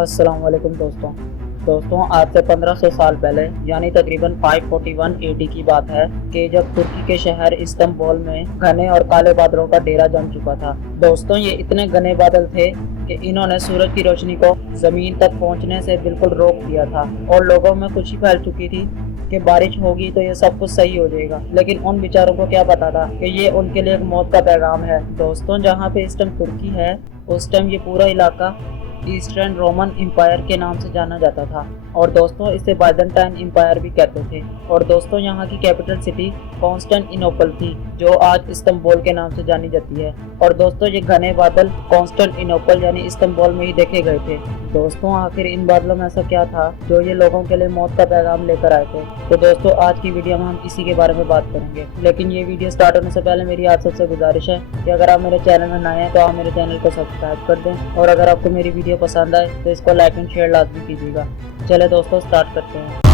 अस्सलाम वालेकुम दोस्तों आज से 1500 साल पहले यानी तकरीबन 541 एडी की बात है कि जब तुर्की के शहर इस्तांबुल में घने और काले बादलों का डेरा जम चुका था। दोस्तों ये इतने घने बादल थे कि इन्होंने सूरज की रोशनी को जमीन तक पहुंचने से बिल्कुल रोक दिया था और लोगों में खुशी फैल चुकी थी कि बारिश होगी तो ये सब कुछ सही हो जाएगा। लेकिन उन बेचारों को क्या पता था कि ये उनके लिए एक मौत का पैगाम है। दोस्तों जहाँ पे इस टाइम तुर्की है उस टाइम ये पूरा इलाका ईस्टर्न रोमन एम्पायर के नाम से जाना जाता था और दोस्तों इसे बाइजेंटाइन एम्पायर भी कहते थे। और दोस्तों यहाँ की कैपिटल सिटी कॉन्स्टेंटिनोपल थी जो आज इस्तांबुल के नाम से जानी जाती है। और दोस्तों ये घने बादल कॉन्स्टेंटिनोपल यानी इस्तांबुल में ही देखे गए थे। दोस्तों आखिर इन बादलों में ऐसा क्या था जो ये लोगों के लिए मौत का पैगाम लेकर आए थे। तो दोस्तों आज की वीडियो में हम इसी के बारे में बात करेंगे। लेकिन ये वीडियो स्टार्ट होने से पहले मेरी आप सबसे गुजारिश है कि अगर आप मेरे चैनल में नए हैं तो आप मेरे चैनल को सब्सक्राइब कर दें और अगर आपको मेरी वीडियो पसंद आए तो इसको लाइक एंड शेयर लाजमी कीजिएगा। चले दोस्तों स्टार्ट करते हैं।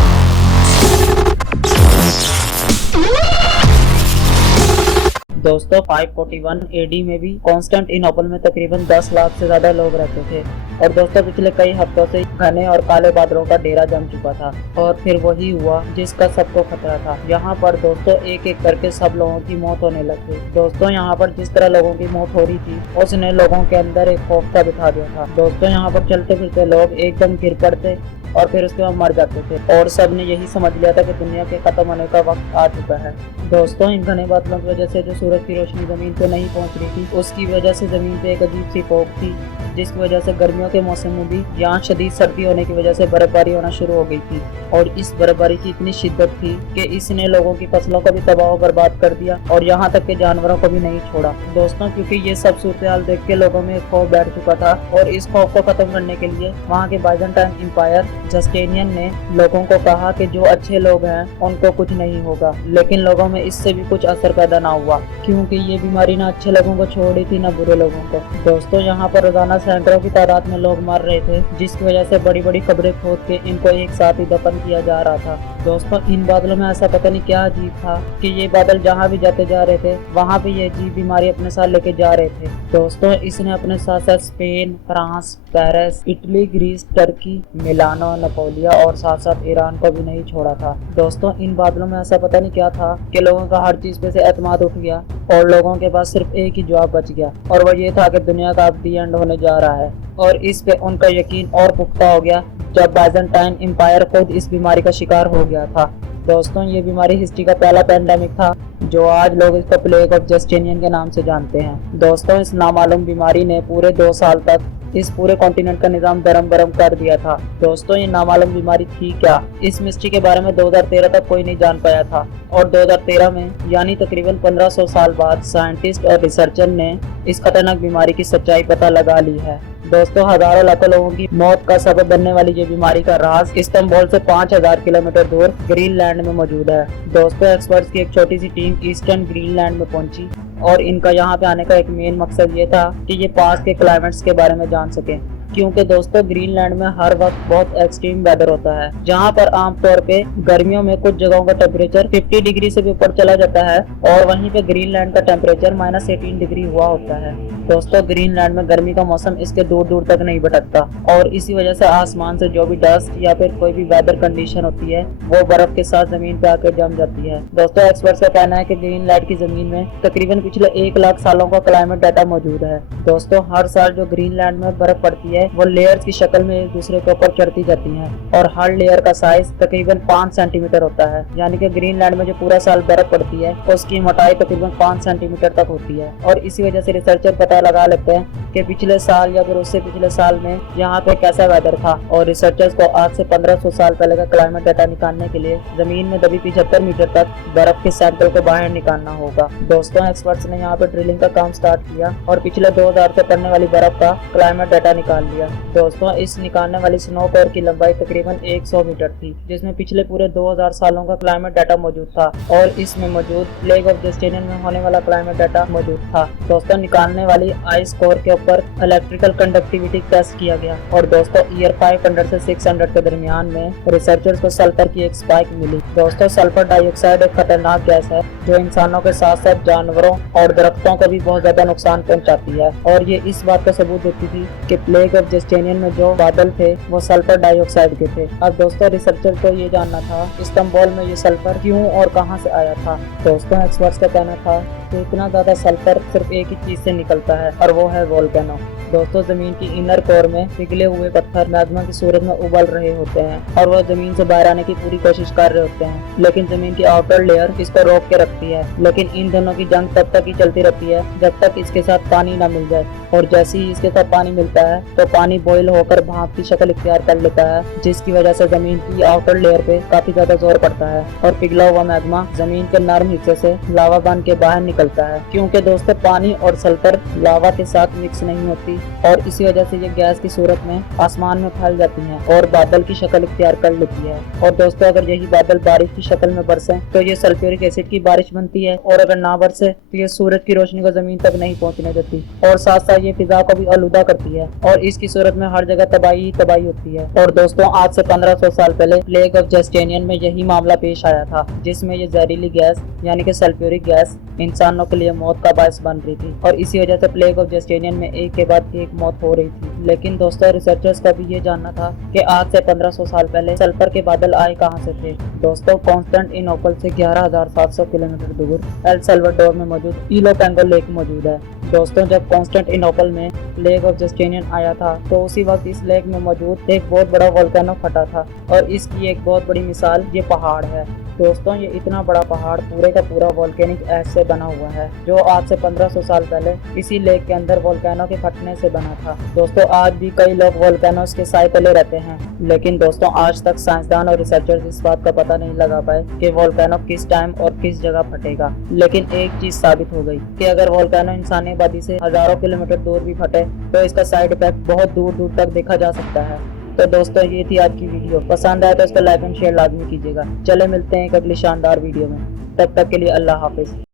दोस्तों 541 एडी में भी कॉन्स्टेंटिनोपल में तकरीबन 10 लाख से ज्यादा लोग रहते थे। और दोस्तों पिछले कई हफ्तों से घने और काले बादलों का डेरा जम चुका था और फिर वही हुआ जिसका सबको खतरा था। यहाँ पर दोस्तों एक एक करके सब लोगों की मौत होने लग गई। दोस्तों यहाँ पर जिस तरह लोगों की मौत हो रही थी उसने लोगों के अंदर एक खौफ सा बिठा दिया था। दोस्तों यहाँ पर चलते फिरते लोग एकदम गिर पड़ते और फिर उसके बाद मर जाते थे और सब ने यही समझ लिया था कि दुनिया के खत्म होने का वक्त आ चुका है। दोस्तों इन घने बादलों की वजह से जो सूरज की रोशनी जमीन पे नहीं पहुंच रही थी उसकी वजह से जमीन पे एक अजीब सी फोक थी जिसकी वजह से गर्मियों के मौसम में भी यहाँ शदीद सर्दी होने की वजह से बर्फबारी होना शुरू हो गई थी। और इस बर्फबारी की इतनी शिद्दत थी कि इसने लोगों की फसलों को भी तबाह बर्बाद कर दिया और यहाँ तक के जानवरों को भी नहीं छोड़ा। दोस्तों क्योंकि ये सब सूरत हाल देख के लोगों में खौफ बैठ चुका था और इस खौफ को खत्म करने के लिए वहाँ के बाइजेंटाइन एम्पायर जस्टिनियन ने लोगों को कहा कि जो अच्छे लोग हैं उनको कुछ नहीं होगा। लेकिन लोगों में इससे भी कुछ असर पैदा ना हुआ क्योंकि ये बीमारी ना अच्छे लोगों को छोड़ी थी ना बुरे लोगों को। दोस्तों यहाँ पर रोजाना सैकड़ों की तादाद में लोग मर रहे थे जिसकी वजह से बड़ी बड़ी कब्रें खोद के इनको एक साथ ही दफन किया जा रहा था। दोस्तों इन बादलों में ऐसा पता नहीं क्या अजीब था कि ये बादल जहाँ भी जाते जा रहे थे वहाँ पे ये अजीब बीमारी अपने साथ लेके जा रहे थे। दोस्तों इसने अपने साथ साथ Spain, France, Paris, Italy, Greece, Turkey, Milano, Napoli और साथ साथ ईरान को भी नहीं छोड़ा था। दोस्तों इन बादलों में ऐसा पता नहीं क्या था कि लोगों का हर चीज पे से एतमाद उठ गया और लोगों के पास सिर्फ एक ही जवाब बच गया और वो ये था कि दुनिया का अब दी एंड होने जा रहा है। और इस पे उनका यकीन और पुख्ता हो गया जब बाइजेंटाइन एम्पायर खुद इस बीमारी का शिकार हो गया था। दोस्तों ये बीमारी हिस्ट्री का पहला पैंडेमिक था जो आज लोग इसको प्लेग ऑफ जस्टिनियन के नाम से जानते हैं। दोस्तों इस नामालूम बीमारी ने पूरे 2 साल तक इस पूरे कॉन्टिनेंट का निजाम दरम बरम कर दिया था। दोस्तों ये नामालूम बीमारी थी क्या, इस मिस्ट्री के बारे में 2013 तक कोई नहीं जान पाया था और 2013 में यानी तकरीबन 1500 साल बाद साइंटिस्ट और रिसर्चर ने इस खतरनाक बीमारी की सच्चाई पता लगा ली है। दोस्तों हजारों लाखों लोगों की मौत का सबब बनने वाली ये बीमारी का राज इस्तांबुल से 5000 किलोमीटर दूर ग्रीनलैंड में मौजूद है। दोस्तों एक्सपर्ट्स की एक छोटी सी टीम ईस्टर्न ग्रीनलैंड में पहुंची और इनका यहाँ पे आने का एक मेन मकसद ये था कि ये पास के क्लाइमेट्स के बारे में जान सकें क्योंकि दोस्तों ग्रीनलैंड में हर वक्त बहुत एक्सट्रीम वेदर होता है जहाँ पर आमतौर पे गर्मियों में कुछ जगहों का टेम्परेचर 50 डिग्री से भी ऊपर चला जाता है और वहीं पे ग्रीनलैंड का टेम्परेचर -18 डिग्री हुआ होता है। दोस्तों ग्रीनलैंड में गर्मी का मौसम इसके दूर दूर तक नहीं भटकता और इसी वजह से आसमान से जो भी डस्ट या फिर कोई भी वेदर कंडीशन होती है वो बर्फ के साथ जमीन पे आकर जम जाती है। दोस्तों एक्सपर्ट्स का कहना है कि ग्रीनलैंड की जमीन में तकरीबन पिछले 1 लाख सालों का क्लाइमेट डाटा मौजूद है। दोस्तों हर साल जो ग्रीनलैंड में बर्फ पड़ती है वो लेयर्स की शक्ल में एक दूसरे के ऊपर चढ़ती जाती हैं और हर लेयर का साइज तकरीबन 5 सेंटीमीटर होता है। यानी कि ग्रीनलैंड में जो पूरा साल बर्फ पड़ती है उसकी मोटाई तकरीबन 5 सेंटीमीटर तक होती है। और इसी वजह से रिसर्चर पता लगा लेते हैं कि पिछले साल या फिर उससे पिछले साल में यहाँ पे कैसा वेदर था। और रिसर्चर्स को आज से 1500 साल पहले का क्लाइमेट डाटा निकालने के लिए जमीन में दबी 75 मीटर तक बर्फ के सैंपल को बाहर निकालना होगा। दोस्तों एक्सपर्ट्स ने यहाँ पे ड्रिलिंग का काम स्टार्ट किया और पिछले 2000 से पड़ने वाली बर्फ का क्लाइमेट डाटा निकाल लिया। दोस्तों इस निकालने वाली स्नो कोर की लंबाई तकरीबन 100 मीटर थी जिसमें पिछले पूरे 2000 सालों का क्लाइमेट डाटा मौजूद था और इसमें मौजूद प्लेग ऑफ जस्टिनियन में होने वाला क्लाइमेट डाटा मौजूद था। दोस्तों निकालने वाली आइस कोर के ऊपर इलेक्ट्रिकल कंडक्टिविटी टेस्ट किया गया और दोस्तों ईयर 500 से 600 के दरमियान में रिसर्चर्स को सल्फर की एक स्पाइक मिली। दोस्तों सल्फर डाइऑक्साइड एक खतरनाक गैस है जो इंसानों के साथ साथ जानवरों और दरख्तों को भी बहुत ज्यादा नुकसान पहुंचाती है और ये इस बात का सबूत देती थी कि प्लेग ऑफ जस्टिनियन में जो बादल थे वो सल्फर डाइऑक्साइड के थे। अब दोस्तों रिसर्चर को ये जानना था इस्तांबुल में ये सल्फर क्यों और कहां से आया था। दोस्तों एक्सपर्ट्स का कहना था कि इतना ज्यादा सल्फर सिर्फ एक ही चीज से निकलता है और वो है वोल्केनो। दोस्तों जमीन की इनर कोर में पिघले हुए पत्थर मैग्मा की सूरत में उबल रहे होते हैं और वह जमीन से बाहर आने की पूरी कोशिश कर रहे होते हैं, लेकिन जमीन की आउटर लेयर इसको रोक के रखती है। लेकिन इन दोनों की जंग तब तक ही चलती रहती है जब तक इसके साथ पानी ना मिल जाए और जैसे ही इसके साथ पानी मिलता है तो पानी बॉयल होकर भाप की शक्ल इख्तियार कर लेता है, जिसकी वजह से जमीन की आउटर लेयर पे काफी ज्यादा जोर पड़ता है और पिघला हुआ मैग्मा जमीन के नर्म हिस्से से लावा बन के बाहर निकलता है। क्योंकि दोस्तों पानी और सल्फर लावा के साथ मिक्स नहीं होती और इसी वजह से ये गैस की सूरत में आसमान में फैल जाती हैं और बादल की शक्ल इख्तियार कर लेती है। और दोस्तों अगर यही बादल बारिश की शक्ल में बरसे तो ये सल्फ्यूरिक एसिड की बारिश बनती है और अगर ना बरसे तो ये सूरज की रोशनी को जमीन तक नहीं पहुंचने देती और साथ साथ ये फिजा को भी आलूदा करती है और इसकी सूरत में हर जगह तबाही तबाही होती है। और दोस्तों आज से 1500 साल पहले प्लेग ऑफ जस्टिनियन में यही मामला पेश आया था, जिसमें ये जहरीली गैस यानी कि सल्फ्यूरिक गैस इंसानों के लिए मौत का बायस बन रही थी और इसी वजह से प्लेग ऑफ जस्टिनियन में एक के बाद एक मौत हो रही थी। लेकिन दोस्तों रिसर्चर्स का भी ये जानना था कि आज से 1500 साल पहले सल्फर के बादल आए कहां से थे। दोस्तों कॉन्स्टेंटिनोपल से 11,700 किलोमीटर दूर एल साल्वाडोर में मौजूद इलोपेंगो लेक मौजूद है। दोस्तों जब कॉन्स्टेंटिनोपल में प्लेग ऑफ जस्टिनियन आया था तो उसी वक्त इस लेक में मौजूद एक बहुत बड़ा वोल्केनो फटा था और इसकी एक बहुत बड़ी मिसाल ये पहाड़ है। दोस्तों ये इतना बड़ा पहाड़ पूरे का पूरा वोल्केनिक ऐश से बना हुआ है जो आज से 1500 साल पहले इसी लेक के अंदर वोल्केनो के फटने से बना था। दोस्तों आज भी कई लोग वोल्केनोस के साए तले रहते हैं, लेकिन दोस्तों आज तक साइंसदान और रिसर्चर्स इस बात का पता नहीं लगा पाए कि वोल्केनो किस टाइम और किस जगह फटेगा। लेकिन एक चीज साबित हो गई कि अगर वोल्केनो इंसानी आबादी से हजारों किलोमीटर दूर भी फटे तो इसका साइड इफेक्ट बहुत दूर दूर तक देखा जा सकता है। तो दोस्तों ये थी आज की वीडियो, पसंद आया तो इसको लाइक एंड शेयर लाजमी कीजिएगा। चले मिलते हैं एक अगली शानदार वीडियो में, तब तक के लिए अल्लाह हाफिज।